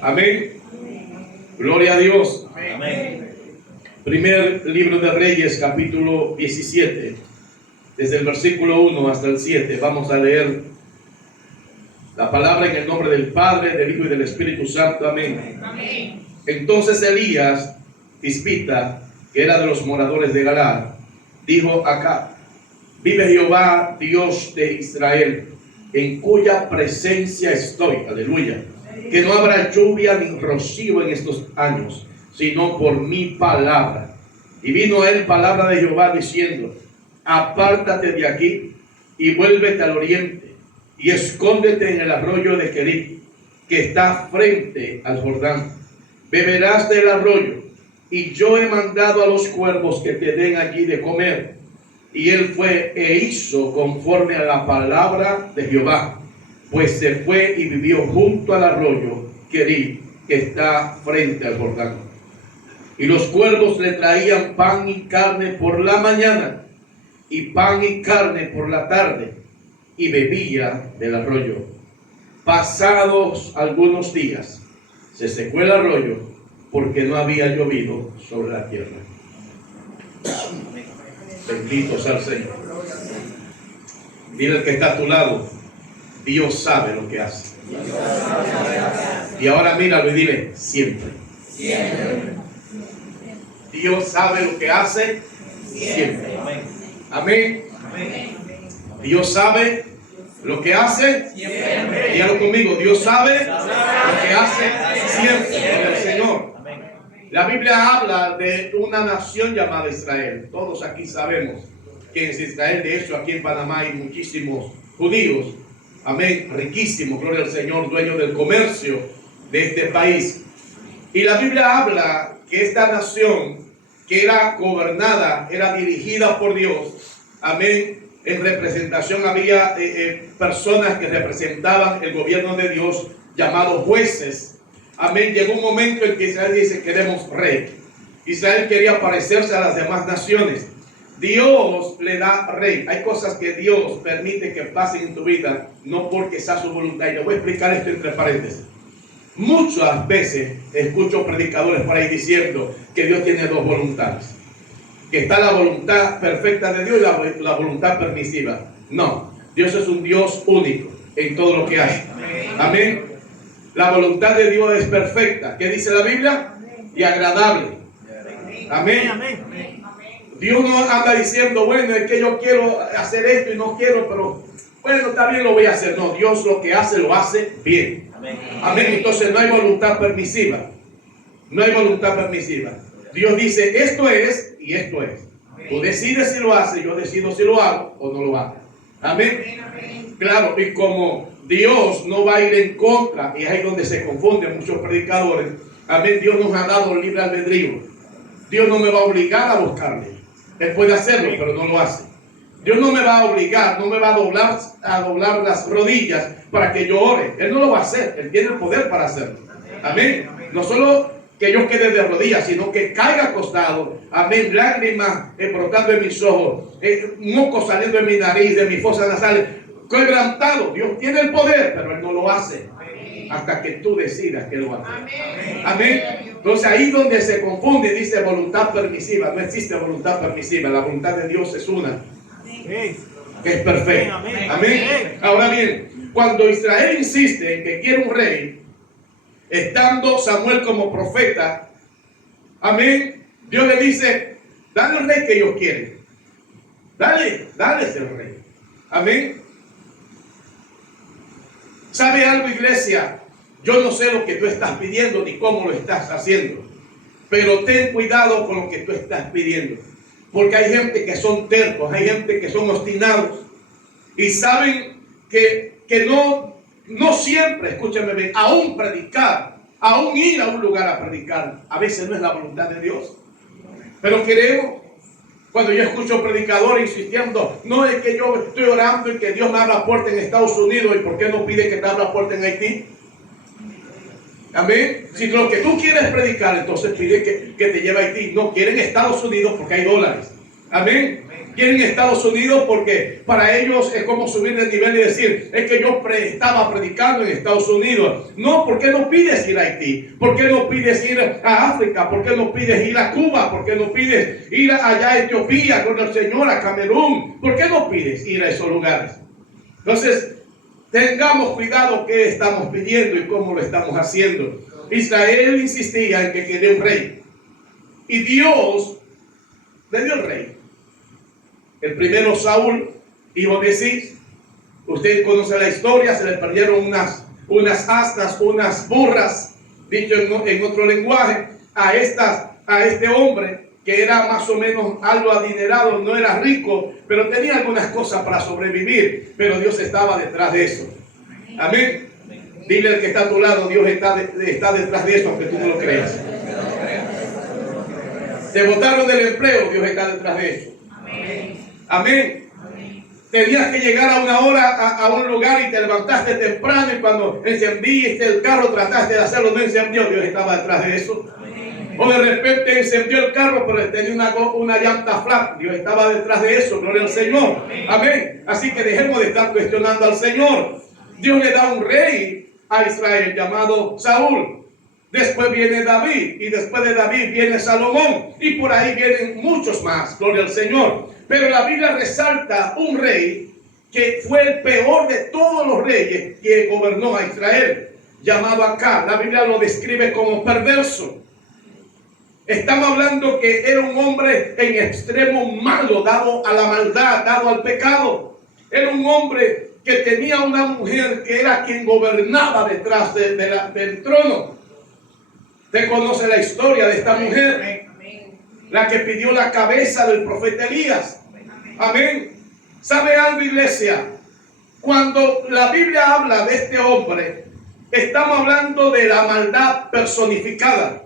Amén. Gloria a Dios. Amén. Primer libro de Reyes, capítulo 17. Desde el versículo 1 hasta el 7. Vamos a leer la palabra en el nombre del Padre, del Hijo y del Espíritu Santo. Amén. Amén. Entonces Elías, Tisbita, que era de los moradores de Galaad, dijo a Acab: vive Jehová, Dios de Israel, en cuya presencia estoy, aleluya, que no habrá lluvia ni rocío en estos años, sino por mi palabra. Y vino a él palabra de Jehová diciendo: apártate de aquí y vuélvete al oriente y escóndete en el arroyo de Querit, que está frente al Jordán. Beberás del arroyo, y yo he mandado a los cuervos que te den allí de comer. Y él fue e hizo conforme a la palabra de Jehová, pues se fue y vivió junto al arroyo Querit, que está frente al Jordán. Y los cuervos le traían pan y carne por la mañana, y pan y carne por la tarde, y bebía del arroyo. Pasados algunos días, se secó el arroyo, porque no había llovido sobre la tierra. Bendito sea el Señor. Dile al que está a tu lado: Dios sabe lo que hace. Y ahora míralo y dile: siempre. Dios sabe lo que hace siempre. Amén. Dios sabe lo que hace siempre. Dígalo conmigo: Dios sabe lo que hace siempre. Por el Señor. La Biblia habla de una nación llamada Israel. Todos aquí sabemos que es Israel. De hecho, aquí en Panamá hay muchísimos judíos. Amén. Riquísimos, gloria al Señor, dueños del comercio de este país. Y la Biblia habla que esta nación, que era gobernada, era dirigida por Dios. Amén. En representación había personas que representaban el gobierno de Dios, llamados jueces. Amén. Llegó un momento en que Israel dice: queremos rey. Israel quería parecerse a las demás naciones. Dios le da rey. Hay cosas que Dios permite que pasen en tu vida, no porque sea su voluntad. Y le voy a explicar esto entre paréntesis. Muchas veces escucho predicadores por ahí diciendo que Dios tiene dos voluntades, que está la voluntad perfecta de Dios y la voluntad permisiva. No, Dios es un Dios único en todo lo que hace. Amén. La voluntad de Dios es perfecta. ¿Qué dice la Biblia? Y agradable. Amén. Dios no anda diciendo: bueno, es que yo quiero hacer esto y no quiero, pero bueno, está bien, lo voy a hacer. No, Dios lo que hace, lo hace bien. Amén. Entonces no hay voluntad permisiva. No hay voluntad permisiva. Dios dice: esto es y esto es. Tú decides si lo haces, yo decido si lo hago o no lo hago. Amén. Claro, y como Dios no va a ir en contra, y es ahí donde se confunden muchos predicadores. Amén. Dios nos ha dado libre albedrío. Dios no me va a obligar a buscarle. Él puede hacerlo, pero no lo hace. Dios no me va a obligar, no me va a doblar las rodillas para que yo ore. Él no lo va a hacer. Él tiene el poder para hacerlo. Amén. No solo que yo quede de rodillas, sino que caiga acostado. Amén. Lágrimas brotando en mis ojos, moco saliendo en mi nariz, de mis fosas nasales, quebrantado. Dios tiene el poder, pero Él no lo hace hasta que tú decidas que lo haga. Amén. Entonces ahí donde se confunde, dice voluntad permisiva. No existe voluntad permisiva. La voluntad de Dios es una, que es perfecta. Amén. Ahora bien, cuando Israel insiste en que quiere un rey, estando Samuel como profeta, amén, Dios le dice: dale el rey que ellos quieren. Dale ese rey. Amén. ¿Sabe algo, iglesia? Yo no sé lo que tú estás pidiendo ni cómo lo estás haciendo, pero ten cuidado con lo que tú estás pidiendo, porque hay gente que son tercos, hay gente que son obstinados y saben que no siempre, escúchame bien, aún predicar, aún ir a un lugar a predicar, a veces no es la voluntad de Dios. Pero queremos, cuando yo escucho predicadores insistiendo: no, es que yo estoy orando y que Dios me abra puerta en Estados Unidos, ¿y por qué no pide que te abra puerta en Haití? Amén. Si lo que tú quieres predicar, entonces pide que te lleve a Haití. No, quieren Estados Unidos porque hay dólares. Amén. Quieren Estados Unidos porque para ellos es como subir de nivel y decir, es que yo estaba predicando en Estados Unidos. No, ¿por qué no pides ir a Haití? ¿Por qué no pides ir a África? ¿Por qué no pides ir a Cuba? ¿Por qué no pides ir allá a Etiopía con el Señor, a Camerún? ¿Por qué no pides ir a esos lugares? Entonces, tengamos cuidado qué estamos pidiendo y cómo lo estamos haciendo. Israel insistía en que quería un rey. Y Dios le dio el rey. El primero, Saúl, hijo de Cis. Usted conoce la historia, se le perdieron unas asnas, unas burras, dicho en otro lenguaje, a este hombre que era más o menos algo adinerado, no era rico, pero tenía algunas cosas para sobrevivir, pero Dios estaba detrás de eso. Amén. Dile al que está a tu lado, Dios está detrás de eso, aunque tú no lo creas. Te botaron del empleo, Dios está detrás de eso. Amén. Tenías que llegar a una hora a un lugar y te levantaste temprano y cuando encendiste el carro trataste de hacerlo, no encendió, Dios estaba detrás de eso. O de repente encendió el carro pero tenía una llanta flat, Dios estaba detrás de eso, gloria al Señor. Amén. Así que dejemos de estar cuestionando al Señor. Dios le da un rey a Israel llamado Saúl. Después viene David y después de David viene Salomón y por ahí vienen muchos más, gloria al Señor. Pero la Biblia resalta un rey que fue el peor de todos los reyes que gobernó a Israel, llamado Acab. La Biblia lo describe como perverso. Estamos hablando que era un hombre en extremo malo, dado a la maldad, dado al pecado. Era un hombre que tenía una mujer que era quien gobernaba detrás del trono. Usted conoce la historia de esta mujer, la que pidió la cabeza del profeta Elías. Amén. ¿Sabe algo, iglesia? Cuando la Biblia habla de este hombre, estamos hablando de la maldad personificada.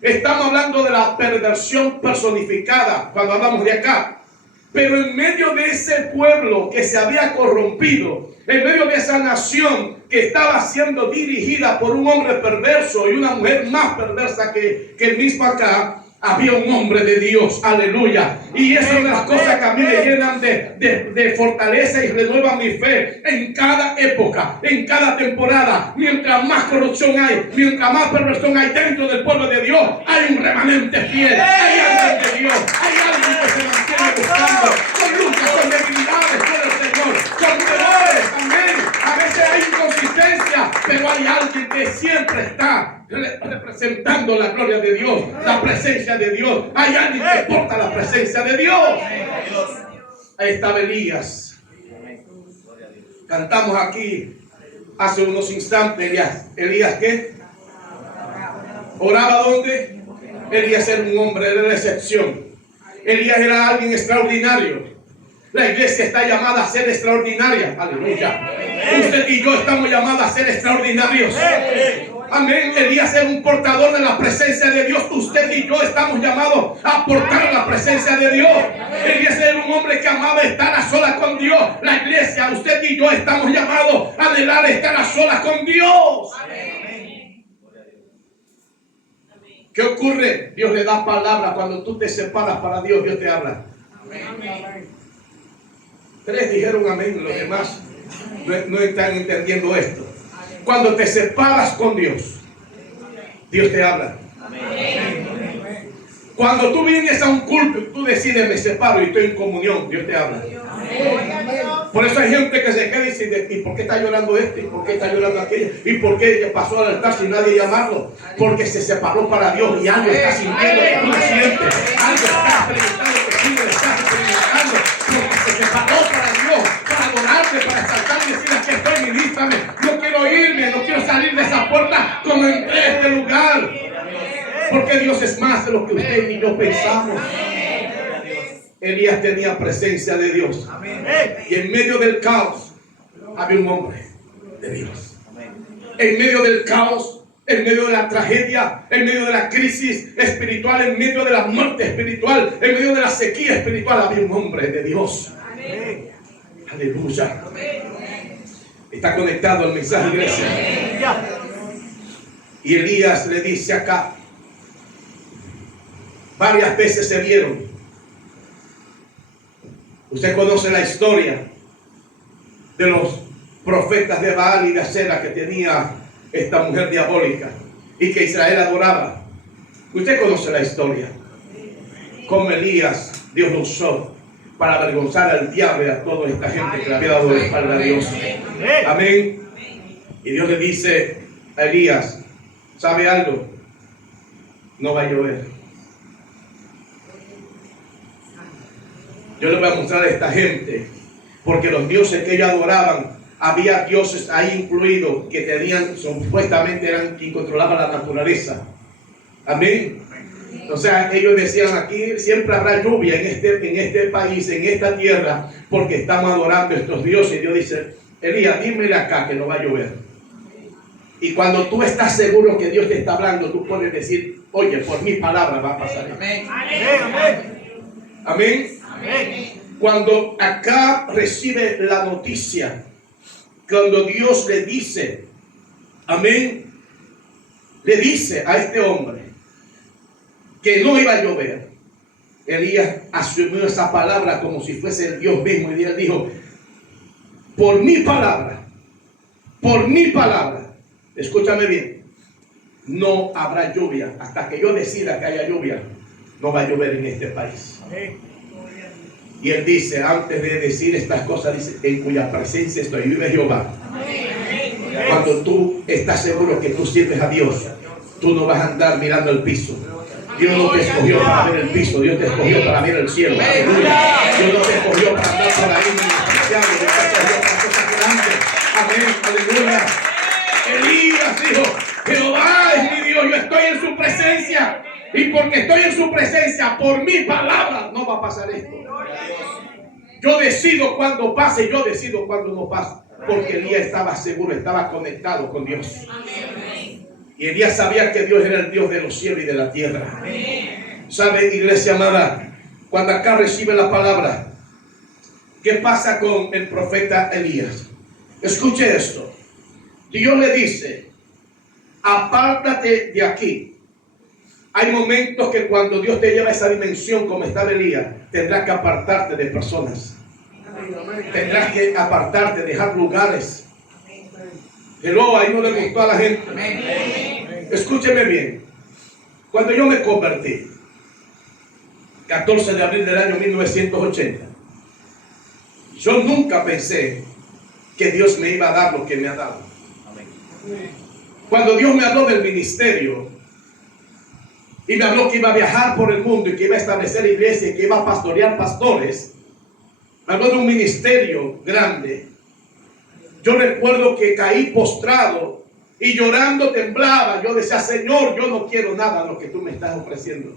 Estamos hablando de la perversión personificada cuando hablamos de acá. Pero en medio de ese pueblo que se había corrompido, en medio de esa nación que estaba siendo dirigida por un hombre perverso y una mujer más perversa que el mismo acá, había un hombre de Dios, aleluya. Y eso es una de las cosas que a mí me llenan de fortaleza y renuevan mi fe en cada época, en cada temporada. Mientras más corrupción hay, mientras más perversión hay dentro del pueblo de Dios, hay un remanente fiel, hay alguien de Dios, hay alguien que se mantiene buscando, con luchas, con debilidades, con el Señor, con dolores también. A veces hay inconsistencia, pero hay alguien que siempre está representando la gloria de Dios, la presencia de Dios. Hay alguien que porta la presencia de Dios. Ahí estaba Elías. Cantamos aquí hace unos instantes. Elías ¿qué? ¿Oraba dónde? Elías era un hombre de excepción. Elías era alguien extraordinario. La iglesia está llamada a ser extraordinaria. Aleluya. Usted y yo estamos llamados a ser extraordinarios. Amén. Elías era un portador de la presencia de Dios. Usted y yo estamos llamados a portar la presencia de Dios. Elías era un hombre que amaba estar a solas con Dios. La iglesia, usted y yo estamos llamados a anhelar estar a solas con Dios. ¿Qué ocurre? Dios le da palabra. Cuando tú te separas para Dios, Dios te habla. Tres dijeron amén. Los demás no están entendiendo esto. Cuando te separas con Dios, Dios te habla. Cuando tú vienes a un culto y tú decides me separo y estoy en comunión, Dios te habla. Por eso hay gente que se queda y dice, ¿y por qué está llorando este? ¿Y por qué está llorando aquella? ¿Y por qué pasó al altar sin nadie llamarlo? Porque se separó para Dios y algo está sintiendo que tú no sientes. Algo está experimentando que tú no estás experimentando. Porque se separó para Dios, para adorarte, para exaltar y decir, aquí estoy, ministrame. No quiero irme, no quiero salir de esa puerta como entré a este lugar. Porque Dios es más de lo que usted y yo pensamos. Elías tenía presencia de Dios. Y en medio del caos había un hombre de Dios. En medio del caos, en medio de la tragedia, en medio de la crisis espiritual, en medio de la muerte espiritual, en medio de la sequía espiritual, había un hombre de Dios. Aleluya. Está conectado al mensaje, iglesia. Y Elías le dice acá, varias veces se vieron. Usted conoce la historia de los profetas de Baal y de Acera que tenía esta mujer diabólica y que Israel adoraba. Usted conoce la historia. Como Elías, Dios lo usó para avergonzar al diablo y a toda esta gente que le había dado la espalda a Dios. Amén. Y Dios le dice a Elías, ¿sabe algo? No va a llover. Yo le voy a mostrar a esta gente, porque los dioses que ellos adoraban, había dioses ahí incluidos que tenían, supuestamente eran quien controlaban la naturaleza. Amén. O sea, ellos decían, aquí siempre habrá lluvia en este país, en esta tierra, porque estamos adorando a estos dioses. Y Dios dice, Elías, dímele acá que no va a llover. Y cuando tú estás seguro que Dios te está hablando, tú puedes decir, oye, por mi palabra va a pasar. Amén. Amén. Amén. Cuando acá recibe la noticia, cuando Dios le dice, amén, le dice a este hombre que no iba a llover, Elías asumió esa palabra como si fuese el Dios mismo, y Dios dijo, por mi palabra, escúchame bien, no habrá lluvia hasta que yo decida que haya lluvia. No va a llover en este país. Y él dice, antes de decir estas cosas, dice, en cuya presencia estoy, vive Jehová. Cuando tú estás seguro que tú sirves a Dios, tú no vas a andar mirando el piso. Dios no te escogió para ver el piso, Dios te escogió para ver el cielo. Aleluya. Dios no te escogió para andar por ahí menospreciando, Dios te escogió para cosas grandes. Amén, aleluya. Elías dijo, Jehová es mi Dios, yo estoy en su presencia. Y porque estoy en su presencia, por mi palabra, no va a pasar esto. Yo decido cuando pase, yo decido cuando no pase. Porque Elías estaba seguro, estaba conectado con Dios. Y Elías sabía que Dios era el Dios de los cielos y de la tierra. ¿Sabe, iglesia amada? Cuando acá recibe la palabra, ¿qué pasa con el profeta Elías? Escuche esto. Dios le dice, apártate de aquí. Hay momentos que cuando Dios te lleva a esa dimensión como estaba Elías, tendrás que apartarte de personas. Tendrás que apartarte, dejar lugares. Hello, ahí no le gustó a la gente. Escúcheme bien. Cuando yo me convertí, 14 de abril del año 1980, yo nunca pensé que Dios me iba a dar lo que me ha dado. Cuando Dios me habló del ministerio y me habló que iba a viajar por el mundo y que iba a establecer iglesia y que iba a pastorear pastores, me habló de un ministerio grande. Yo recuerdo que caí postrado y llorando temblaba. Yo decía, Señor, yo no quiero nada de lo que tú me estás ofreciendo.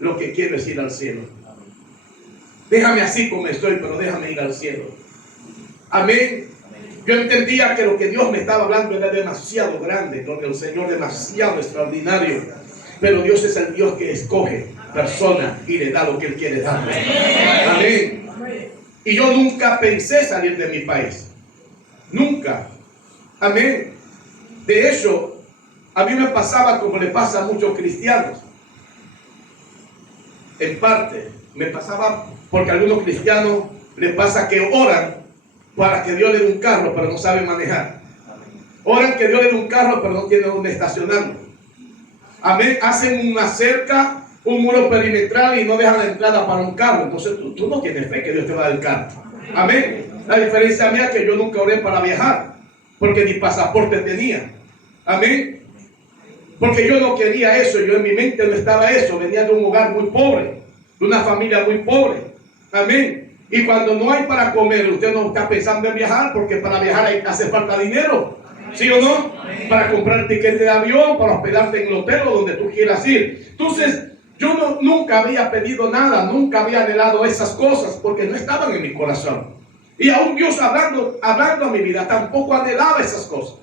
Lo que quiero es ir al cielo. Déjame así como estoy, pero déjame ir al cielo. Amén. Yo entendía que lo que Dios me estaba hablando era demasiado grande, lo del Señor demasiado extraordinario. Pero Dios es el Dios que escoge personas y le da lo que Él quiere darle. Amén. Y yo nunca pensé salir de mi país. Nunca. Amén. De hecho, a mí me pasaba como le pasa a muchos cristianos. En parte, me pasaba porque a algunos cristianos les pasa que oran para que Dios le dé un carro, pero no saben manejar. Oran que Dios le dé un carro, pero no tienen dónde estacionarlo. Amén. Hacen una cerca, un muro perimetral y no dejan la entrada para un carro. Entonces tú no tienes fe que Dios te va a dar el carro. Amén. La diferencia mía es que yo nunca oré para viajar, porque ni pasaporte tenía. Amén. Porque yo no quería eso, yo en mi mente no estaba eso. Venía de un hogar muy pobre, de una familia muy pobre. Amén. Y cuando no hay para comer, usted no está pensando en viajar, porque para viajar hace falta dinero. ¿Sí o no? Para comprar el tiquete de avión, para hospedarte en el hotel o donde tú quieras ir. Entonces, yo nunca había pedido nada, nunca había anhelado esas cosas, porque no estaban en mi corazón. Y aún Dios hablando a mi vida, tampoco anhelaba esas cosas.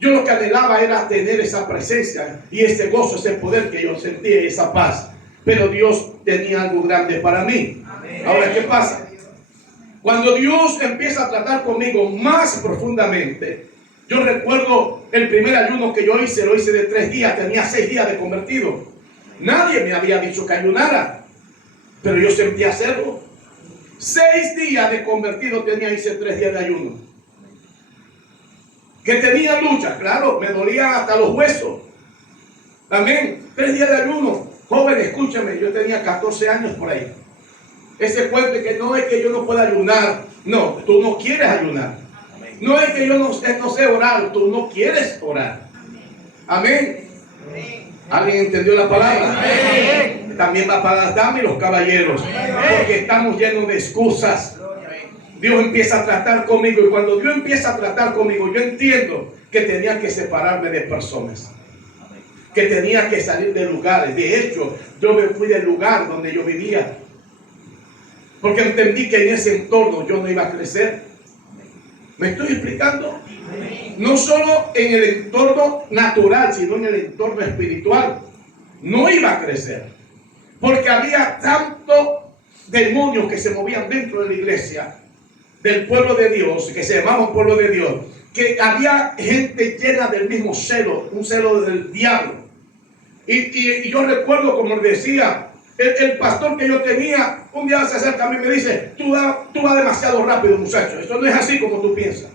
Yo lo que anhelaba era tener esa presencia y ese gozo, ese poder que yo sentía y esa paz. Pero Dios tenía algo grande para mí. Amén. Ahora, ¿qué pasa? Cuando Dios empieza a tratar conmigo más profundamente, yo recuerdo el primer ayuno que yo hice, lo hice de 3 días, tenía 6 días de convertido. Nadie me había dicho que ayunara, pero yo sentía hacerlo. 6 días de convertido tenía, hice 3 días de ayuno. Que tenía lucha, claro, me dolían hasta los huesos. Amén. 3 días de ayuno. Joven, escúchame, yo tenía 14 años por ahí. Ese cuento que no es que yo no pueda ayunar. No, tú no quieres ayunar. No es que yo no sé orar, tú no quieres orar. Amén. ¿Alguien entendió la palabra? Amén. También va para las damas y los caballeros. Porque estamos llenos de excusas. Dios empieza a tratar conmigo. Y cuando Dios empieza a tratar conmigo, yo entiendo que tenía que separarme de personas. Que tenía que salir de lugares. De hecho, yo me fui del lugar donde yo vivía. Porque entendí que en ese entorno yo no iba a crecer. ¿Me estoy explicando? No solo en el entorno natural, sino en el entorno espiritual. No iba a crecer. Porque había tantos demonios que se movían dentro de la iglesia, del pueblo de Dios, que se llamaban pueblo de Dios, que había gente llena del mismo celo, un celo del diablo. Y yo recuerdo, como decía, el pastor que yo tenía, un día se acerca a mí y me dice, tú vas demasiado rápido, muchacho, esto no es así como tú piensas.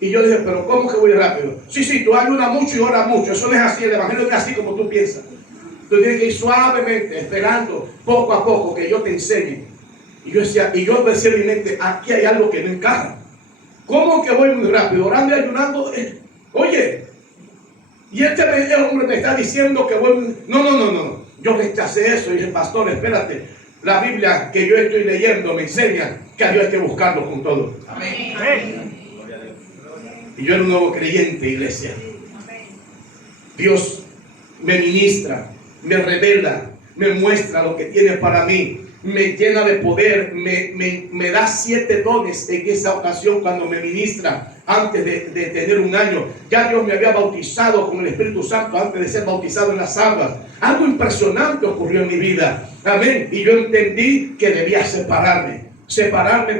Y yo dije, pero ¿cómo que voy rápido? Sí, tú ayunas mucho y oras mucho, eso no es así, el evangelio no es así como tú piensas. Tú tienes que ir suavemente, esperando, poco a poco, que yo te enseñe. Y yo decía en mi mente, aquí hay algo que no encaja. ¿Cómo que voy muy rápido? Orando y ayunando. Oye, y este hombre me está diciendo que voy muy... No. Yo rechacé eso y dije, pastor, espérate. La Biblia que yo estoy leyendo me enseña que a Dios hay que buscarlo con todo. Amén. Y yo era un nuevo creyente, iglesia. Dios me ministra, me revela, me muestra lo que tiene para mí. Me llena de poder, me da 7 dones en esa ocasión cuando me ministra. Antes de tener 1 año, ya Dios me había bautizado con el Espíritu Santo antes de ser bautizado en las aguas. Algo impresionante ocurrió en mi vida. Amén. Y yo entendí que debía separarme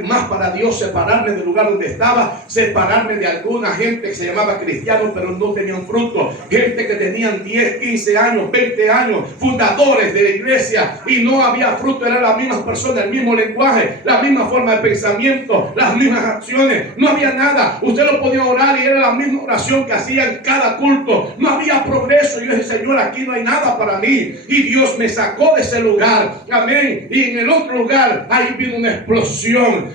más para Dios, separarme del lugar donde estaba, separarme de alguna gente que se llamaba cristiano pero no tenían fruto, gente que tenían 10, 15 años, 20 años, fundadores de la iglesia y no había fruto, eran las mismas personas, el mismo lenguaje, la misma forma de pensamiento, las mismas acciones, no había nada. Usted lo podía orar y era la misma oración que hacía en cada culto, no había progreso. Yo dije, Señor, aquí no hay nada para mí, y Dios me sacó de ese lugar, amén. Y en el otro lugar, ahí vino una explosión.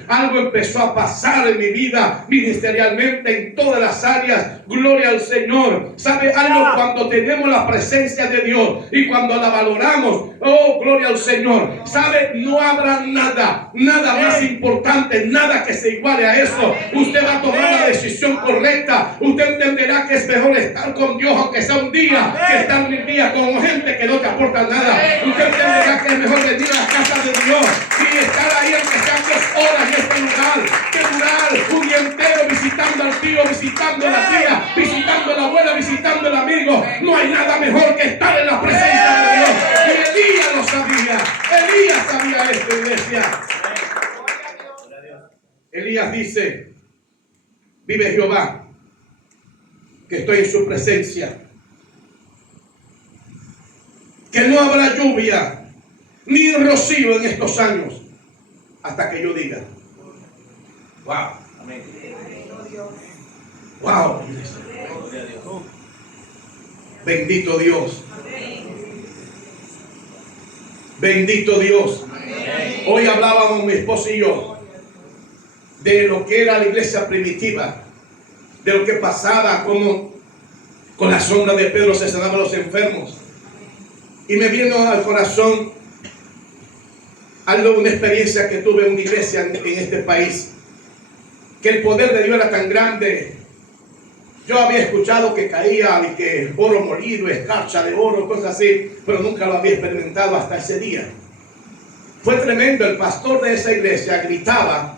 Algo empezó a pasar en mi vida ministerialmente en todas las áreas. Gloria al Señor. ¿Sabe algo? Cuando tenemos la presencia de Dios y cuando la valoramos, oh, gloria al Señor. ¿Sabe? No habrá nada más importante, nada que se iguale a eso. Usted va a tomar la decisión correcta. Usted entenderá que es mejor estar con Dios, aunque sea un día, que estar un día con gente que no te aporta nada. Usted entenderá que es mejor venir a la casa de Dios y estar ahí, aunque sean 2 horas en este lugar, que durar un día entero visitando al tío, visitando a la tía, visitando a la abuela, visitando al amigo. No hay nada mejor que estar en la presencia de Dios. Y Elías lo sabía. Elías sabía esto, iglesia. Elías dice, vive Jehová, que estoy en su presencia, que no habrá lluvia ni rocío en estos años hasta que yo diga. Wow. Amén. Wow. Bendito Dios. Bendito Dios. Hoy hablábamos mi esposa y yo de lo que era la iglesia primitiva, de lo que pasaba, como con la sombra de Pedro se sanaban los enfermos. Y me vino al corazón una experiencia que tuve en una iglesia en este país, que el poder de Dios era tan grande. Yo había escuchado que caía y que oro molido, escarcha de oro, cosas así, pero nunca lo había experimentado hasta ese día. Fue tremendo. El pastor de esa iglesia gritaba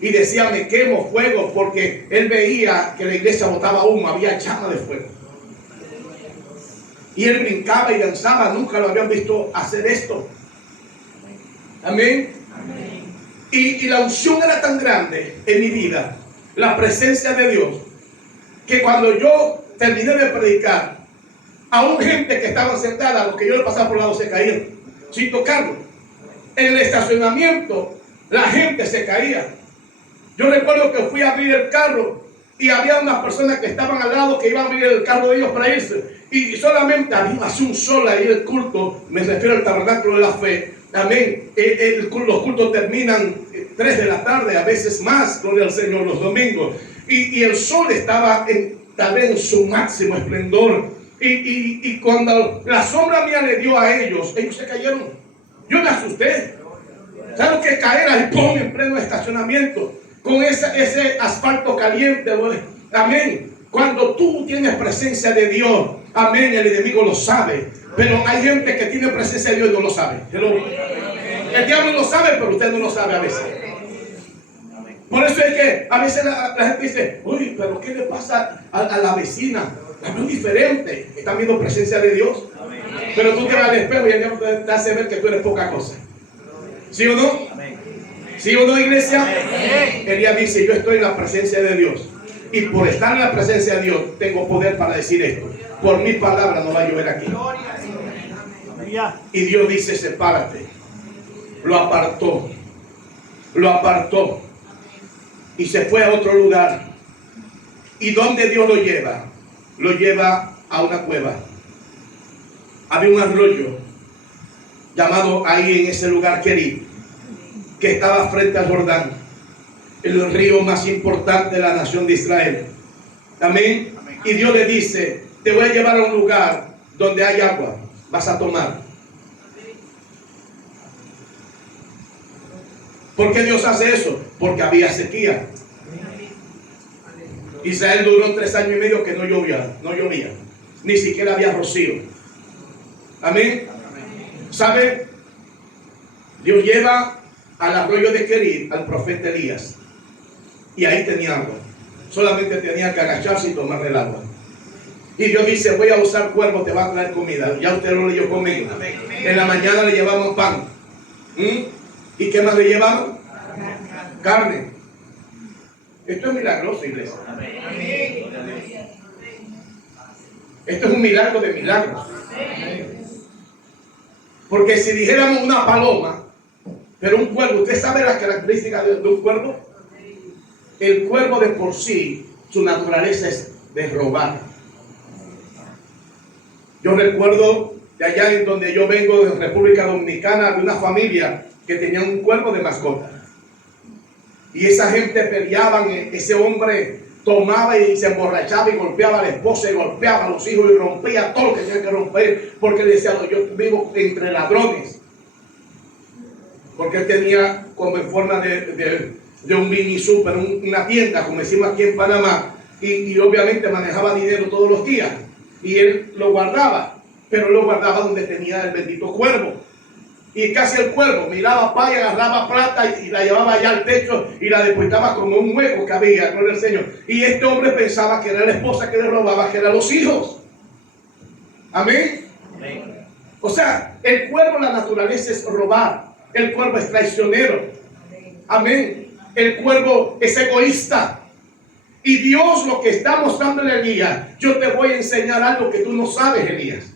y decía, me quemo, fuego, porque él veía que la iglesia botaba humo, había llama de fuego. Y él brincaba y danzaba, nunca lo habían visto hacer esto. Amén. Amén. Y la unción era tan grande en mi vida, la presencia de Dios, que cuando yo terminé de predicar, aún gente que estaba sentada, los que yo le pasaba por el lado se caían, sin tocarlo. En el estacionamiento la gente se caía. Yo recuerdo que fui a abrir el carro y había unas personas que estaban al lado que iban a abrir el carro de ellos para irse. Y solamente había un sol ahí el culto, me refiero al tabernáculo de la fe. Amén. Los cultos terminan 3 de la tarde, a veces más, gloria al Señor, los domingos. Y el sol estaba tal vez en su máximo esplendor. Y cuando la sombra mía le dio a ellos se cayeron. Yo me asusté. ¿Saben que caer ahí, ¡pum!, en pleno estacionamiento? Con ese asfalto caliente. Amén. Cuando tú tienes presencia de Dios, amén, el enemigo lo sabe. Pero hay gente que tiene presencia de Dios y no lo sabe. El diablo lo sabe, pero usted no lo sabe a veces. Por eso es que a veces la gente dice, uy, pero ¿qué le pasa a la vecina? La veo diferente. Están viendo presencia de Dios. Pero tú te vas al espejo y el diablo te hace ver que tú eres poca cosa. ¿Sí o no? ¿Sí o no, iglesia? Elías dice, yo estoy en la presencia de Dios. Y por estar en la presencia de Dios, tengo poder para decir esto. Por mi palabra no va a llover aquí. Y Dios dice, sepárate. Lo apartó. Lo apartó. Y se fue a otro lugar. ¿Y dónde Dios lo lleva? Lo lleva a una cueva. Había un arroyo llamado ahí en ese lugar Querib, que estaba frente al Jordán, el río más importante de la nación de Israel. Amén. Y Dios le dice, te voy a llevar a un lugar donde hay agua, vas a tomar. ¿Por qué Dios hace eso? Porque había sequía. Israel duró 3 años y medio que no llovía, ni siquiera había rocío. Amén. ¿Sabe? Dios lleva al arroyo de Querib al profeta Elías. Y ahí tenía agua. Solamente tenía que agacharse y tomar el agua. Y Dios dice, voy a usar cuervo, te va a traer comida. Ya usted lo leyó conmigo. En la mañana le llevamos pan. ¿Y qué más le llevamos? Carne. Esto es milagroso, iglesia. Esto es un milagro de milagros. Porque si dijéramos una paloma, pero un cuervo, ¿usted sabe las características de un cuervo? El cuervo de por sí, su naturaleza es de robar. Yo recuerdo de allá en donde yo vengo, de República Dominicana, de una familia que tenía un cuervo de mascota. Y esa gente peleaban, ese hombre tomaba y se emborrachaba y golpeaba a la esposa y golpeaba a los hijos y rompía todo lo que tenía que romper, porque le decía, yo vivo entre ladrones. Porque él tenía como en forma de un mini super, una tienda, como decimos aquí en Panamá, y obviamente manejaba dinero todos los días. Y él lo guardaba, pero lo guardaba donde tenía el bendito cuervo. Y casi el cuervo miraba para y agarraba plata y la llevaba allá al techo y la depositaba como un hueco que había, gloria al Señor. Y este hombre pensaba que era la esposa que le robaba, que eran los hijos. Amén. Amén. O sea, el cuervo, la naturaleza es robar. El cuervo es traicionero. Amén. El cuervo es egoísta. Y Dios lo que está mostrándole a Elías, yo te voy a enseñar algo que tú no sabes, Elías.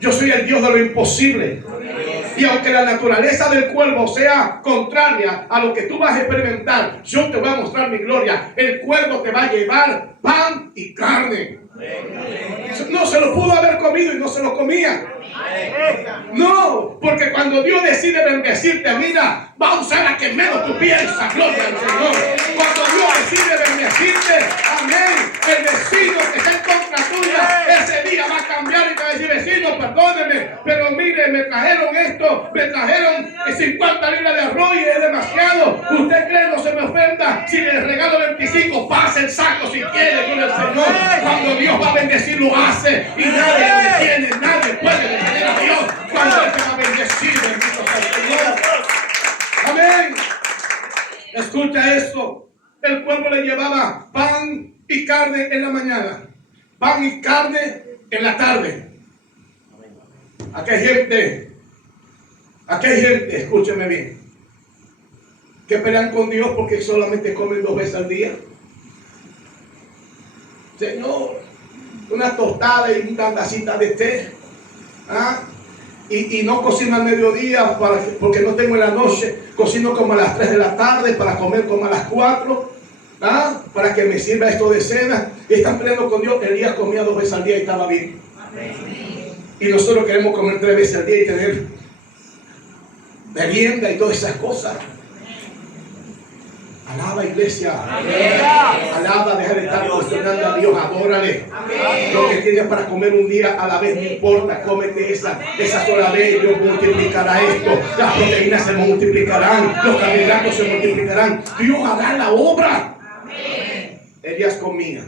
Yo soy el Dios de lo imposible. Y aunque la naturaleza del cuervo sea contraria a lo que tú vas a experimentar, yo te voy a mostrar mi gloria. El cuervo te va a llevar pan y carne. No se lo pudo haber comido y no se lo comía. No, porque cuando Dios decide bendecirte, mira, va a usar a que menos tú piensas, gloria al Señor. Cuando Dios decide bendecirte, amén, el vecino que está en contra tuya, ese día va a cambiar y va a decir, vecino, perdóneme, pero mire, me trajeron esto, me trajeron 50 libras de arroz y es demasiado. Usted cree, no se me ofenda, si le regalo 25, pase el saco si quiere, gloria al Señor. Cuando Dios va a bendecir, lo hace y nadie lo detiene, nadie puede detener a Dios cuando Él te va a bendecir, bendito sea el Señor. Amén. Escucha esto. El pueblo le llevaba pan y carne en la mañana, pan y carne en la tarde. Aquí hay gente, escúcheme bien, que pelean con Dios porque solamente comen 2 veces al día. Señor, una tostada y una tacita de té. Y no cocino al mediodía porque no tengo en la noche. Cocino como a las 3 de la tarde para comer como a las 4. Para que me sirva esto de cena. Y están peleando con Dios. Elías comía 2 veces al día y estaba bien. Y nosotros queremos comer 3 veces al día y tener merienda y todas esas cosas. Alaba, iglesia. Alaba, deja de estar cuestionando a Dios, adórale. Lo que tienes para comer un día a la vez, no importa, cómete esa sola vez. Dios multiplicará esto. Las proteínas se multiplicarán, los carbohidratos se multiplicarán. Dios hará la obra. Elías comía.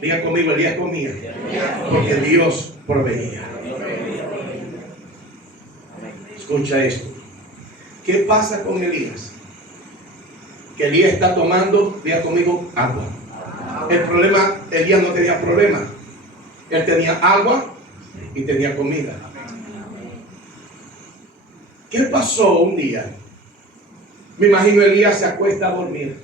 Diga conmigo, Elías comía. Porque Dios proveía. Escucha esto. ¿Qué pasa con Elías? Que Elías está tomando, diga conmigo, agua. El problema, Elías no tenía problema. Él tenía agua y tenía comida. ¿Qué pasó un día? Me imagino Elías se acuesta a dormir.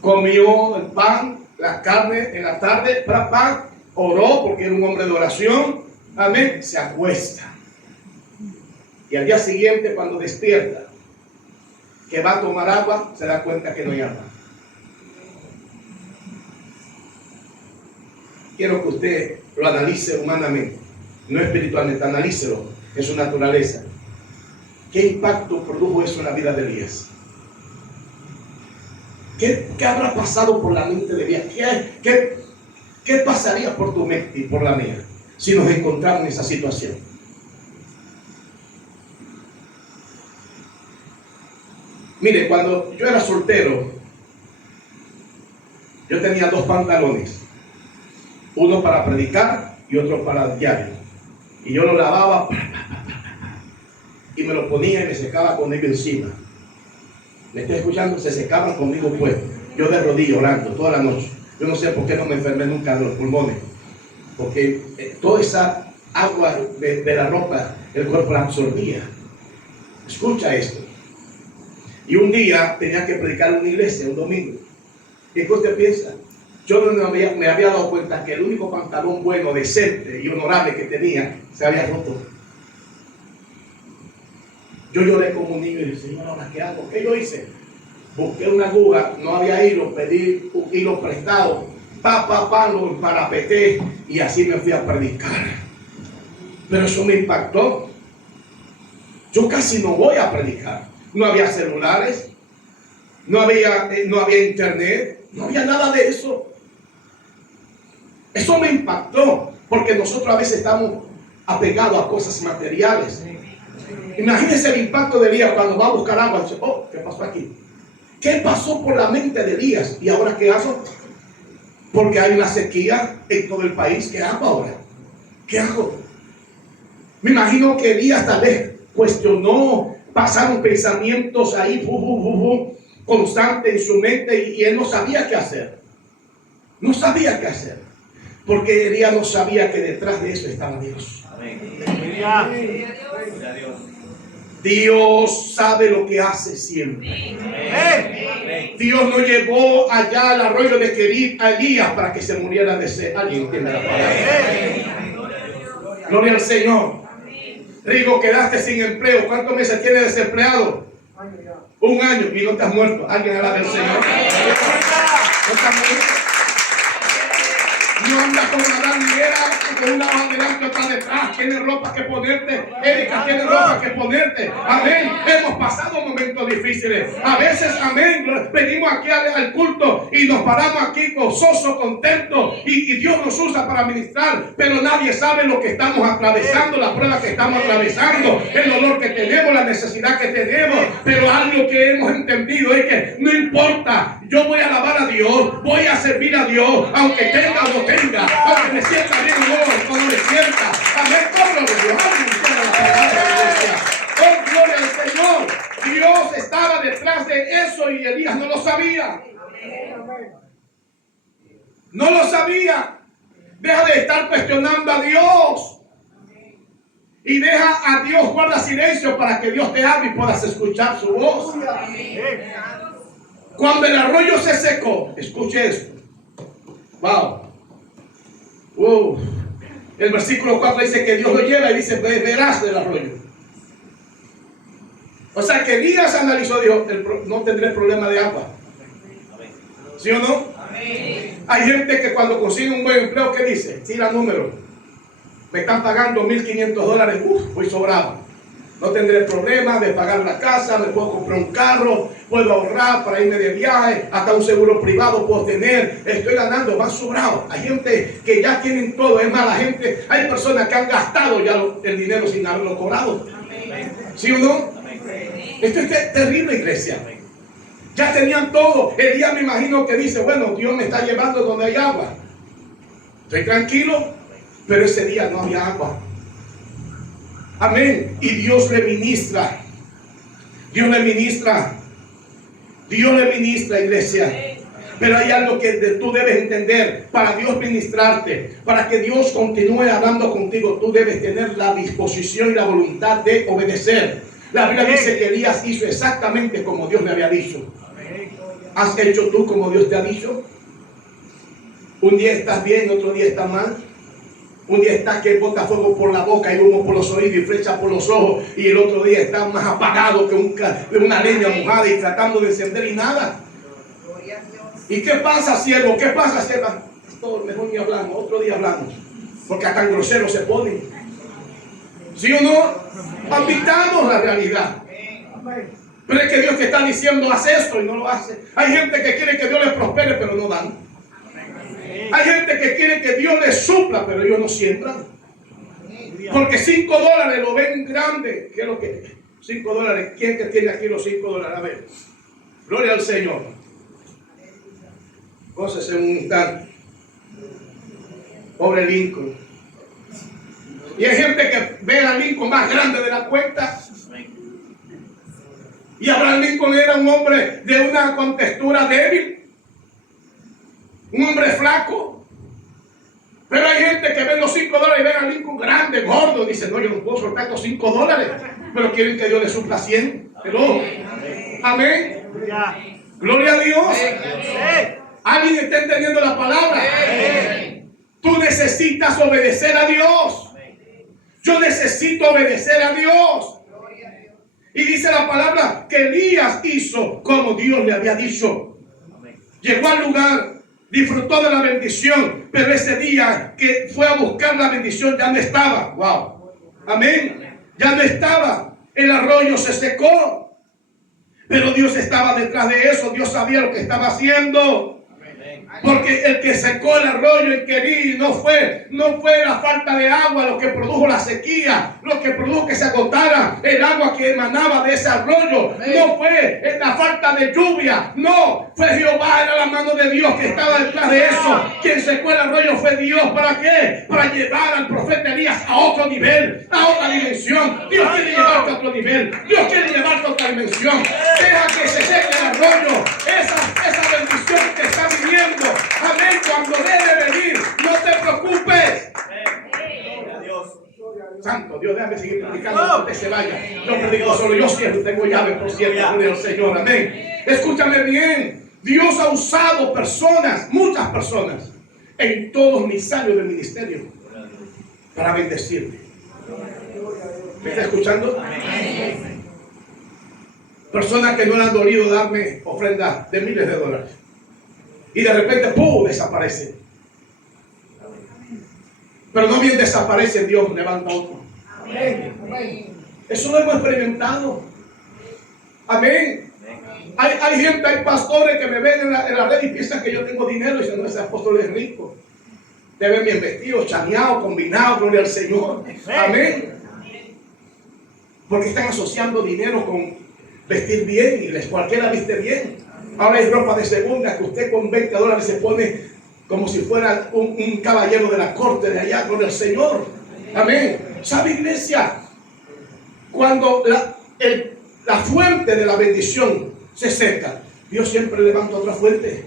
Comió el pan, la carne en la tarde, pan, oró porque era un hombre de oración. Amén. Se acuesta. Y al día siguiente, cuando despierta, que va a tomar agua, se da cuenta que no hay agua. Quiero que usted lo analice humanamente, no espiritualmente, analícelo en su naturaleza. ¿Qué impacto produjo eso en la vida de Elías? ¿Qué habrá pasado por la mente de Elías? ¿Qué pasaría por tu mente y por la mía si nos encontramos en esa situación? Mire, cuando yo era soltero, yo tenía 2 pantalones. Uno para predicar y otro para el diario. Y yo lo lavaba y me lo ponía y me secaba con ello encima. ¿Me está escuchando? Se secaban conmigo pues. Yo de rodillas orando toda la noche. Yo no sé por qué no me enfermé nunca de los pulmones. Porque toda esa agua de la ropa, el cuerpo la absorbía. Escucha esto. Y un día tenía que predicar en una iglesia, un domingo. ¿Y qué usted piensa? Yo no me había dado cuenta que el único pantalón bueno, decente y honorable que tenía se había roto. Yo lloré como un niño y dije, Señor, ¿ahora qué hago? ¿Qué yo hice? Busqué una aguja, no había hilo, pedí un hilo prestado, lo emparapeté y así me fui a predicar. Pero eso me impactó. Yo casi no voy a predicar. No había celulares, no había internet, no había nada de eso. Eso me impactó, porque nosotros a veces estamos apegados a cosas materiales. Imagínense el impacto de Elías cuando va a buscar agua. Dice, oh, ¿qué pasó aquí? ¿Qué pasó por la mente de Elías? ¿Y ahora qué hago? Porque hay una sequía en todo el país. ¿Qué hago ahora? ¿Qué hago? Me imagino que Elías tal vez cuestionó. Pasaron pensamientos ahí constantes en su mente y él no sabía qué hacer. No sabía qué hacer. Porque Elías no sabía que detrás de eso estaba Dios. Amén. Dios sabe lo que hace siempre. Amén. Dios no llevó allá al arroyo de Querit a Elías para que se muriera de sed. ¿Alguien entiende la palabra? Gloria al Señor. Rigo, quedaste sin empleo. ¿Cuántos meses tienes desempleado? 1 año y no te has muerto. Alguien alaba al Señor. No estás muerto. No andas con una bandera, con una mano delante, otra detrás. Tienes ropa que ponerte. Erika tiene ropa que ponerte. Amén. Hemos pasado momentos difíciles. A veces, amén, venimos aquí al culto y nos paramos aquí gozosos, contentos. Y Dios nos usa para ministrar. Pero nadie sabe lo que estamos atravesando, la prueba que estamos atravesando, el dolor que tenemos, la necesidad que tenemos. Pero algo que hemos entendido es que no importa. Yo voy a alabar a Dios, voy a servir a Dios, aunque tenga o no tenga, aunque me sienta bien o no me sienta. Amén, gloria a Dios. Oh, gloria al Señor. Dios estaba detrás de eso y Elías no lo sabía. No lo sabía. Deja de estar cuestionando a Dios. Y deja a Dios, guarda silencio para que Dios te hable y puedas escuchar su voz. Cuando el arroyo se secó, escuche esto. Wow. El versículo 4 dice que Dios lo lleva y dice, beberás del arroyo. O sea que Elías analizó, dijo, no tendré problema de agua. ¿Sí o no? Hay gente que cuando consigue un buen empleo, ¿qué dice? Tira número. Me están pagando $1,500. Voy sobrado. No tendré problema de pagar la casa, me puedo comprar un carro, puedo ahorrar para irme de viaje, hasta un seguro privado puedo tener, estoy ganando más sobrado. Hay gente que ya tienen todo, es más, hay personas que han gastado ya el dinero sin haberlo cobrado. ¿Sí o no? Esto es terrible, iglesia. Ya tenían todo. El día me imagino que dice, bueno, Dios me está llevando donde hay agua. Estoy tranquilo, pero ese día no había agua. Amén. Y Dios le ministra. Dios le ministra. Dios le ministra, iglesia. Pero hay algo que tú debes entender. Para Dios ministrarte, para que Dios continúe hablando contigo, tú debes tener la disposición y la voluntad de obedecer. La Biblia dice que Elías hizo exactamente como Dios le había dicho. ¿Has hecho tú como Dios te ha dicho? Un día estás bien, otro día estás mal. Un día está que bota fuego por la boca y humo por los oídos y flecha por los ojos, y el otro día está más apagado que una leña mojada y tratando de encender y nada. ¿Y qué pasa, siervo? ¿Qué pasa, sierva? Esto mejor ni hablamos, otro día hablamos, porque hasta tan groseros se ponen. ¿Sí o no? Admitamos la realidad. Pero es que Dios te está diciendo, haz esto y no lo hace. Hay gente que quiere que Dios les prospere, pero no dan. Hay gente que quiere que Dios les supla, pero ellos no siembran. Porque $5 lo ven grande. ¿Qué es lo que? $5. ¿Quién que tiene aquí los $5? A ver. Gloria al Señor. Gócese un instante. Pobre Lincoln. Y hay gente que ve a Lincoln más grande de la cuenta. Y Abraham Lincoln era un hombre de una contextura débil. Un hombre flaco. Pero hay gente que ve los $5 y ven a Lincoln grande, gordo. Dice, no, yo no puedo soltar estos $5. Pero quieren que Dios les supla 100. Pero, amén. Gloria a Dios. ¿Alguien está entendiendo la palabra? Tú necesitas obedecer a Dios. Yo necesito obedecer a Dios. Y dice la palabra que Elías hizo como Dios le había dicho. Llegó al lugar, disfrutó de la bendición, pero ese día que fue a buscar la bendición ya no estaba. Wow. Amén. Ya no estaba. El arroyo se secó. Pero Dios estaba detrás de eso. Dios sabía lo que estaba haciendo. Porque el que secó el arroyo en Querí no fue la falta de agua lo que produjo la sequía, lo que produjo que se agotara el agua que emanaba de ese arroyo. No fue la falta de lluvia, no, fue Jehová, era la mano de Dios que estaba detrás de eso. Quien secó el arroyo fue Dios. ¿Para qué? Para llevar al profeta Elías a otro nivel, a otra dimensión. Dios quiere llevarte a otro nivel, Dios quiere llevarte a otra dimensión. Deja que se seque el arroyo, esa bendición que está viniendo. Amén, cuando debe venir, no te preocupes. Santo Dios, déjame seguir predicando antes que se vaya. Yo predico solo, yo siempre tengo llave, por cierto, gloria al Señor, amén. Escúchame bien, Dios ha usado personas, muchas personas, en todos mis años de ministerio, para bendecirme. ¿Me está escuchando? Personas que no le han dolido darme ofrendas de miles de dólares. Y de repente, ¡pum!, desaparece. Pero no bien desaparece, Dios levanta otro. Amén. Eso lo hemos experimentado. Amén. Hay gente, hay pastores que me ven en la red y piensan que yo tengo dinero y dicen, no, ese apóstol es rico. Te ven bien vestido, chaneado, combinado, gloria al Señor. Amén. Porque están asociando dinero con vestir bien y cualquiera viste bien. Ahora hay ropa de segunda que usted con $20 se pone como si fuera un caballero de la corte de allá, gloria al Señor. Amén. ¿Sabe, iglesia? Cuando la fuente de la bendición se seca, Dios siempre levanta otra fuente.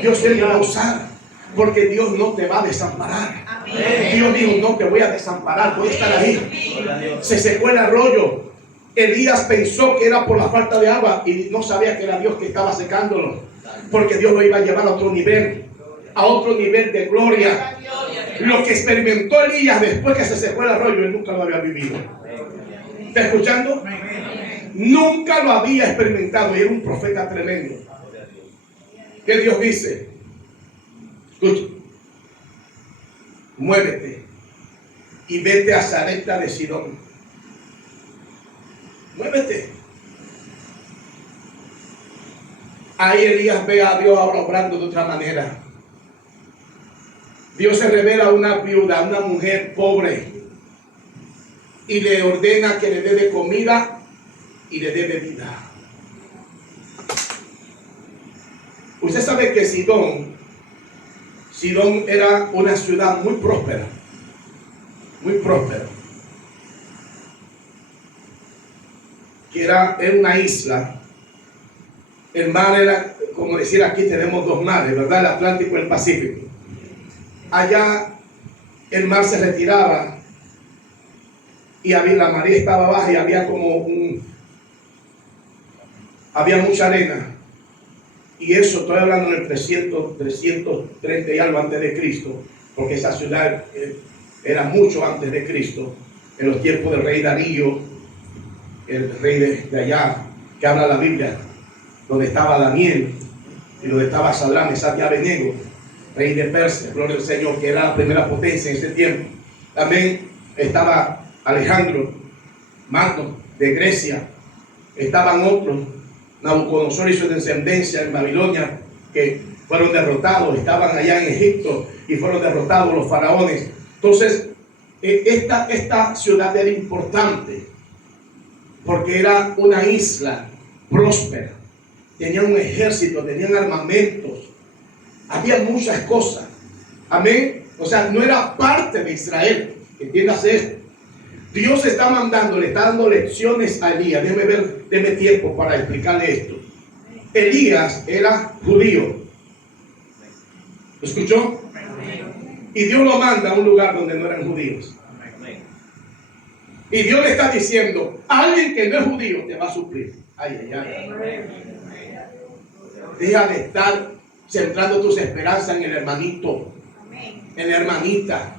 Dios siempre va a usar, porque Dios no te va a desamparar. Dios dijo, no te voy a desamparar, voy a estar ahí. Se secó el arroyo. Elías pensó que era por la falta de agua y no sabía que era Dios que estaba secándolo, porque Dios lo iba a llevar a otro nivel de gloria. Lo que experimentó Elías después que se secó el arroyo, él nunca lo había vivido. ¿Está escuchando? Nunca lo había experimentado y era un profeta tremendo. ¿Qué Dios dice? Escucha. Muévete y vete a Sarepta de Sidón. Muévete. Ahí Elías ve a Dios ahora obrando de otra manera. Dios se revela a una viuda, a una mujer pobre, y le ordena que le dé de comida y le dé bebida. Usted sabe que Sidón era una ciudad muy próspera, muy próspera, que era una isla. El mar era, como decir, aquí tenemos dos mares, ¿verdad? El Atlántico y el Pacífico. Allá el mar se retiraba y la marea estaba baja y había había mucha arena. Y eso, estoy hablando en el 330 y algo antes de Cristo, porque esa ciudad era mucho antes de Cristo, en los tiempos del rey Darío, el rey de allá, que habla la Biblia, donde estaba Daniel y donde estaba Sadrach, Mesach y Abednego, rey de Persia, gloria al Señor, que era la primera potencia en ese tiempo. También estaba Alejandro Magno de Grecia, estaban otros, Nabucodonosor y su descendencia en Babilonia, que fueron derrotados, estaban allá en Egipto y fueron derrotados los faraones. Entonces, esta ciudad era importante porque era una isla próspera, tenían un ejército, tenían armamentos, había muchas cosas. Amén. O sea, no era parte de Israel. Entiéndase esto. Dios está mandando, le está dando lecciones a Elías. Déme tiempo para explicarle esto. Elías era judío. ¿Lo escuchó? Y Dios lo manda a un lugar donde no eran judíos. Y Dios le está diciendo, alguien que no es judío te va a suplir. Ay, ay, ay. Deja de estar centrando tus esperanzas en el hermanito, en la hermanita.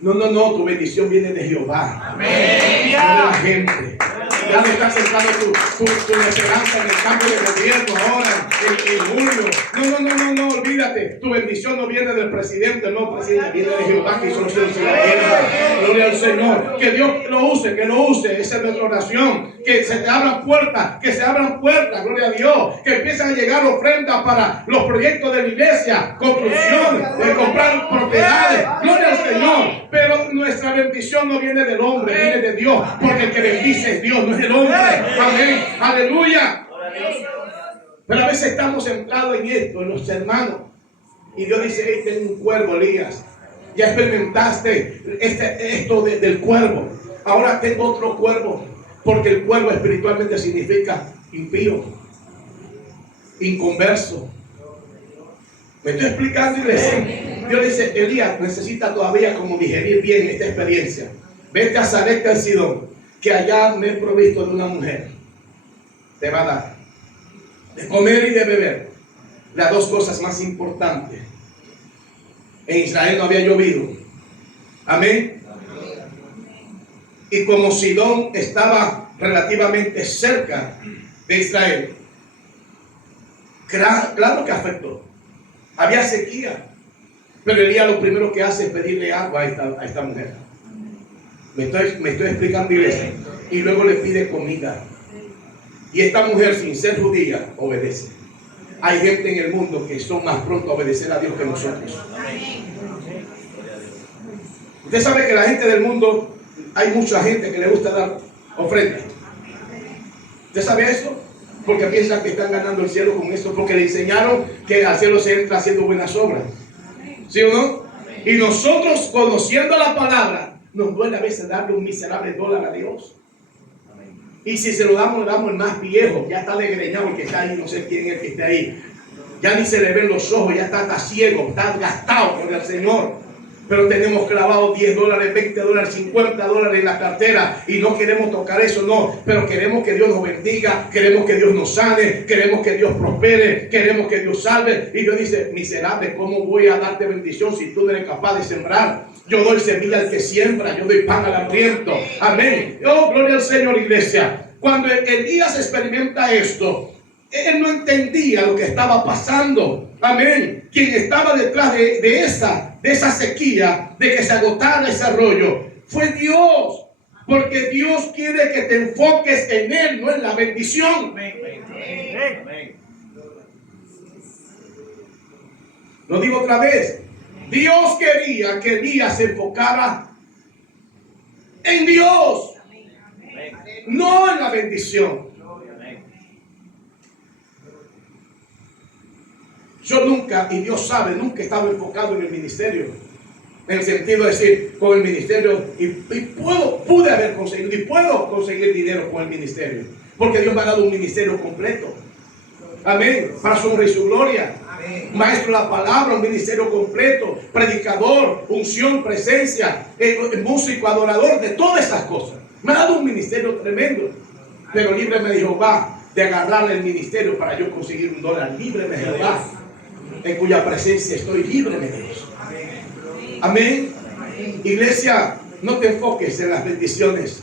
No, tu bendición viene de Jehová. Amén. No de la gente. Ya no estás centrando tu esperanza en el cambio de gobierno ahora, en julio. No, olvídate. Tu bendición no viene del presidente, no, presidente, viene de Jehová que hizo los cielos y la tierra. Gloria al Señor. Que Dios que lo use. Esa es nuestra oración. Que se te abran puertas, gloria a Dios. Que empiezan a llegar ofrendas para los proyectos de la iglesia, construcción, de comprar propiedades. Gloria al Señor. Pero nuestra bendición no viene del hombre, viene de Dios. Porque el que bendice es Dios, no es el hombre. Amén. Aleluya. Pero a veces estamos centrados en esto, en los hermanos. Y Dios dice, hey, tengo un cuervo, Elías. Ya experimentaste esto del cuervo. Ahora tengo otro cuervo. Porque el cuervo espiritualmente significa impío, inconverso. ¿Me estoy explicando, iglesia? Dios dice, Elías necesita todavía como digerir bien esta experiencia. Vete a Sarepta de Sidón, que allá me he provisto de una mujer. Te va a dar de comer y de beber. Las dos cosas más importantes. En Israel no había llovido. Amén. Y como Sidón estaba relativamente cerca de Israel, claro que afectó. Había sequía. Pero Elías lo primero que hace es pedirle agua a esta mujer. Me estoy explicando, iglesia. Y luego le pide comida. Y esta mujer, sin ser judía, obedece. Hay gente en el mundo que son más pronto a obedecer a Dios que nosotros. Usted sabe que la gente del mundo, hay mucha gente que le gusta dar ofrendas. ¿Usted sabe eso? Porque piensan que están ganando el cielo con esto, porque le enseñaron que al cielo se entra haciendo buenas obras. ¿Sí o no? Y nosotros, conociendo la palabra, nos duele a veces darle un miserable dólar a Dios. Y si se lo damos, le damos el más viejo. Ya está desgreñado el que está ahí, no sé quién es el que está ahí. Ya ni se le ven los ojos, ya está ciego, está gastado por el Señor. pero tenemos clavados $10, $20, $50 en la cartera y no queremos tocar eso, no, pero queremos que Dios nos bendiga, queremos que Dios nos sane, queremos que Dios prospere, queremos que Dios salve. Y Dios dice: miserable, ¿cómo voy a darte bendición si tú no eres capaz de sembrar? Yo doy semilla al que siembra, yo doy pan al hambriento. Amén. Oh, gloria al Señor, iglesia. Cuando Elías experimenta esto, él no entendía lo que estaba pasando. Amén. Quien estaba detrás de esa sequía, de que se agotara ese arroyo, fue Dios. Porque Dios quiere que te enfoques en Él, no en la bendición. Amén. Lo digo otra vez. Dios quería que Elías se enfocara en Dios, no en la bendición. Yo nunca, y Dios sabe, nunca he estado enfocado en el ministerio. En el sentido de decir, con el ministerio, y pude haber conseguido, y puedo conseguir dinero con el ministerio. Porque Dios me ha dado un ministerio completo. Amén. Para su honra y su gloria. Amén. Maestro de la palabra, un ministerio completo. Predicador, unción, presencia, músico, adorador, de todas esas cosas. Me ha dado un ministerio tremendo. Pero líbreme de Jehová de agarrarle el ministerio para yo conseguir $1. Líbreme de Jehová, en cuya presencia estoy. Líbreme de eso. Amén. Iglesia, no te enfoques en las bendiciones.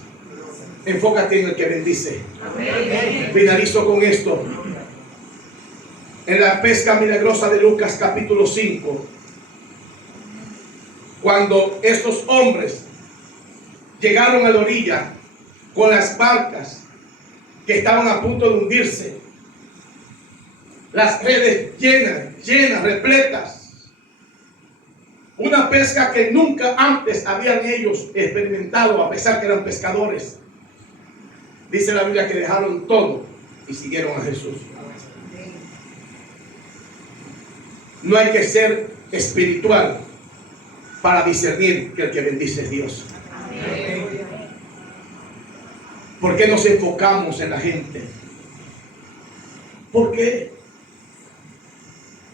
Enfócate en el que bendice. Amén. Finalizo con esto. En la pesca milagrosa de Lucas capítulo 5, cuando estos hombres llegaron a la orilla con las barcas que estaban a punto de hundirse, las redes llenas, repletas, una pesca que nunca antes habían ellos experimentado, a pesar que eran pescadores. Dice la Biblia que dejaron todo y siguieron a Jesús. No hay que ser espiritual para discernir que el que bendice es Dios. ¿Por qué nos enfocamos en la gente? ¿Por qué?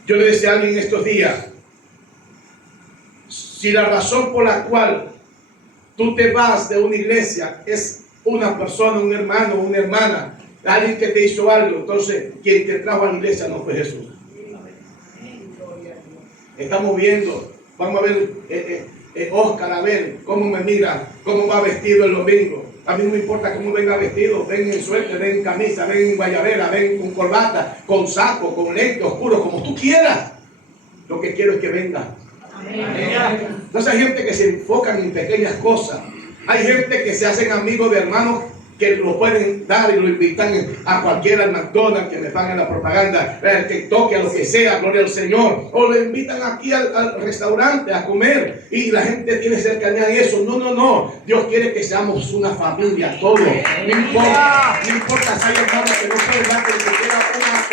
Yo le decía a alguien estos días, si la razón por la cual tú te vas de una iglesia es una persona, un hermano, una hermana, alguien que te hizo algo, entonces quien te trajo a la iglesia no fue Jesús. Estamos viendo, vamos a ver Oscar, a ver cómo me mira, cómo va vestido el domingo. A mí no me importa cómo venga vestido, ven en suéter, ven en camisa, ven en guayabera, ven con corbata, con saco, con lente oscuro, como tú quieras. Lo que quiero es que venga. Amén. Entonces hay gente que se enfocan en pequeñas cosas. Hay gente que se hacen amigos de hermanos que lo pueden dar y lo invitan a cualquiera, al McDonald's, que me paguen la propaganda, al TikTok, a lo que sea, gloria al Señor, o lo invitan aquí al restaurante a comer y la gente tiene cercanía a eso. No, Dios quiere que seamos una familia, todos. No importa si hay hermanos que no pueden dar ni siquiera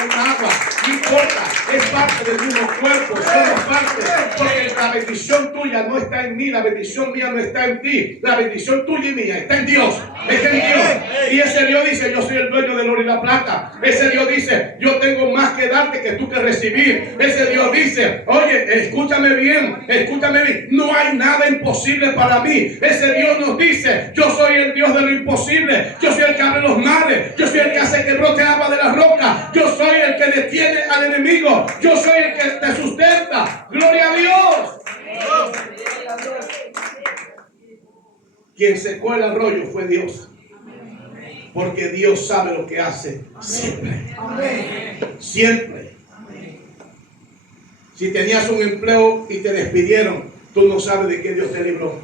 una agua, no importa, es parte del mismo cuerpo, somos parte, porque la bendición tuya no está en mí, la bendición mía no está en ti, la bendición tuya y mía está en Dios, está en Dios. Y ese Dios dice: yo soy el dueño del oro y la plata. Ese Dios dice: yo tengo más que darte que tú que recibir. Ese Dios dice: oye, escúchame bien, no hay nada imposible para mí. Ese Dios nos dice: yo soy el Dios de lo imposible, yo soy el que abre los mares, yo soy el que hace que brote agua de las rocas, yo soy el que detiene al enemigo, yo soy el que te sustenta. Gloria a Dios. Quien secó el arroyo fue Dios. Porque Dios sabe lo que hace siempre. Siempre. Si tenías un empleo y te despidieron, tú no sabes de qué Dios te libró.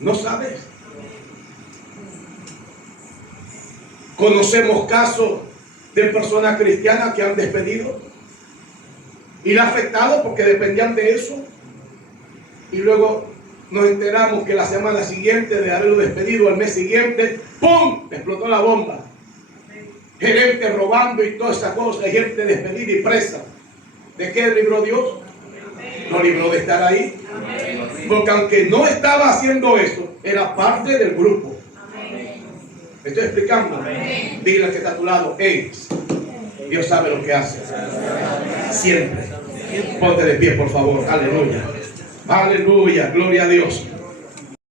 No sabes. Conocemos casos de personas cristianas que han despedido y le ha afectado porque dependían de eso, y luego nos enteramos que la semana siguiente de haberlo despedido, al mes siguiente, ¡pum!, explotó la bomba. Gerente robando y toda esa cosa, gente despedida y presa. ¿De qué libró Dios? Lo libró de estar ahí. Porque aunque no estaba haciendo eso, era parte del grupo. ¿Me estoy explicando? Dile al que está a tu lado: hey, Dios sabe lo que hace. Siempre. Ponte de pie, por favor. Aleluya. Aleluya. Gloria a Dios.